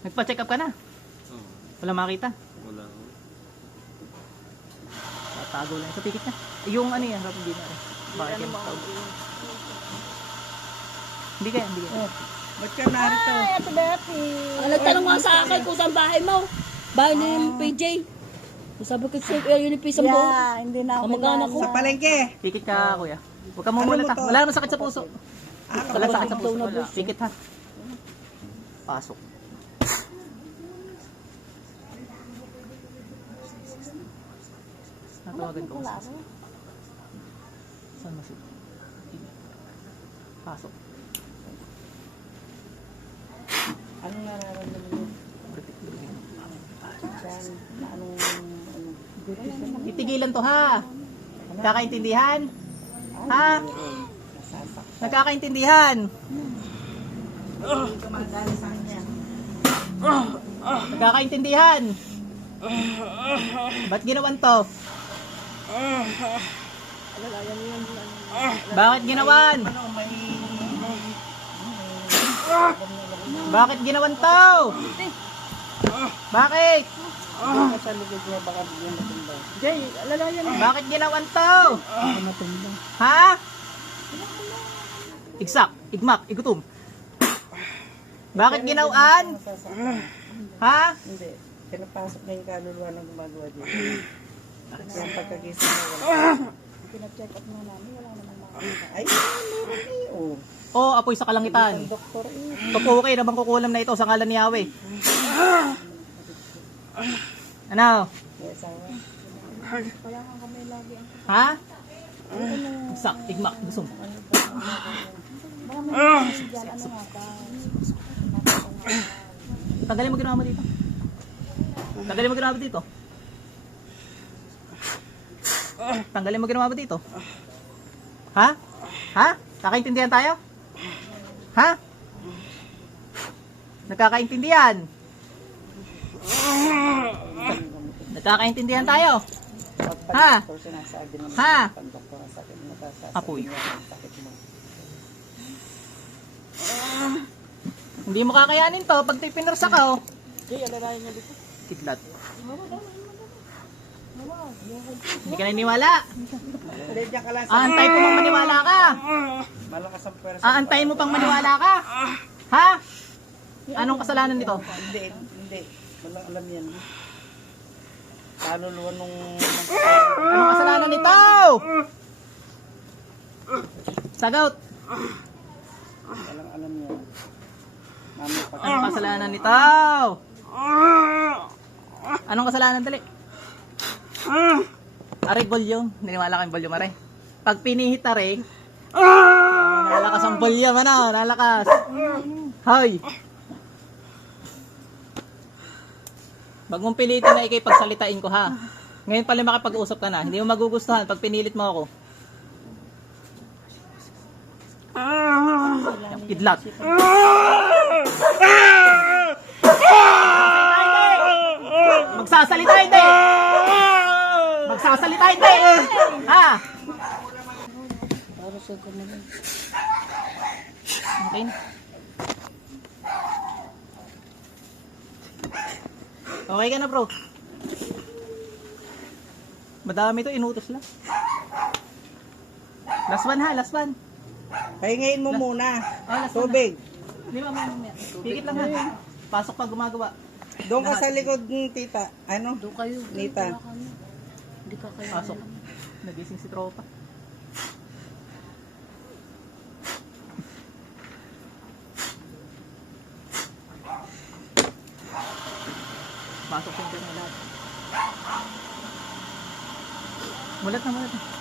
Nagpa-check up ka na? Oo. Wala makita? Wala. Tatago lang. Sa tikit na. Yung ano yan, rapid dinner. Bakit yan? Hindi kaya, hindi kaya. Ba't ka narito? Ay, ate Betty. Ah, nagtanong nga sa akin kung saan bahay mo. Bahay ni PJ. Sabi ko siya, eh, yun yung pisang buo. Yeah, hindi na ako Kamag-anak ko. Sa palengke. Tikit ka, kuya. Huwag ka mumulat ha. Ano mo to? Wala naman sakit sa puso. Ah, Wala sakit sa puso. Tikit ha. Pasok. Natawagan ko. Ako. Saan si? Pasok. Anong nararamdaman mo? Na anong, ano? Titigilan to ha. Nagkakaintindihan? Ha? Nagkakaintindihan? Sa kanya. Nagkakaintindihan? Ba't ginawan to? Bakit ginawan? Bakit ginawan to? Bakit? Sa likod niya, baka bigyan matumba. Jay, alalayan. Bakit ginawan to? Matumba. Ha? Igsak, igmak, igutom. Bakit ginawan? Nasasak. Ha? Hindi. Pinapasok niya yung kaluluwa ng gumagawa dito. Yung pagkagising niya, wala. Pina-check up na namin, wala naman makakita. Ay, meron eh. Oh. Oh, apoy sa kalangitan. Ang doktor eh. Tupuki na bang kukulam na ito sa ngalan ni Yahweh? Ano? Asawa. Wala kang kami lagi ang Ha? Igsak, igmak, gusong. Baka may message dyan, ano nga ba? Tanggalin mo ginawa mo dito. Tanggalin mo ginawa mo dito. Tanggalin mo ginawa mo dito. Ha? Ha? Nakaintindihan tayo? Ha? Nagkakaintindihan? Nagkakaintindihan tayo? Ha? Ha? Apoy. niya ang sakit mo. Hindi mo kakayanin to pag tipinursa ka oh. Jay, alalayan niya dito. Kidlat. Hindi ka naniniwala. Hindi, diyan ka lang. Aantay ko pang maniwala ka. Malakas ang pwersa. Aantay mo pang maniwala ka. Ha? Anong kasalanan nito? Hindi, hindi. Walang alam yan. Kaluluwa nung... Anong kasalanan nito? Sagot. Walang alam yan. Pag... Anong kasalanan nito? Anong kasalanan dali? Aray volume. Naniwala kang volume aray. Pag pinihit aray, nalakas ang volume ano, nalakas. Hoy. Wag mong pilitin na ikay pagsalitain ko ha. Ngayon pala makipag-usap ka na. Hindi mo magugustuhan pag pinilit mo ako. Kidlat. Magsasalita hindi! Magsasalita hindi! Ha? Para sa kumain. Okay na. Okay ka na bro. Madami to, inutos lang. Last one ha, last one. Pahingayin mo muna. Ah, last one. Tubig. Di ba, mamaya, mamaya. Pigit lang ha. Pasok pag gumagawa. Doon ka sa likod ng tita. Ano? Doon kayo. Nita. Hindi ka kaya. Pasok. Nagising si tropa. Pasok yung na lahat. Mulat na mulat na.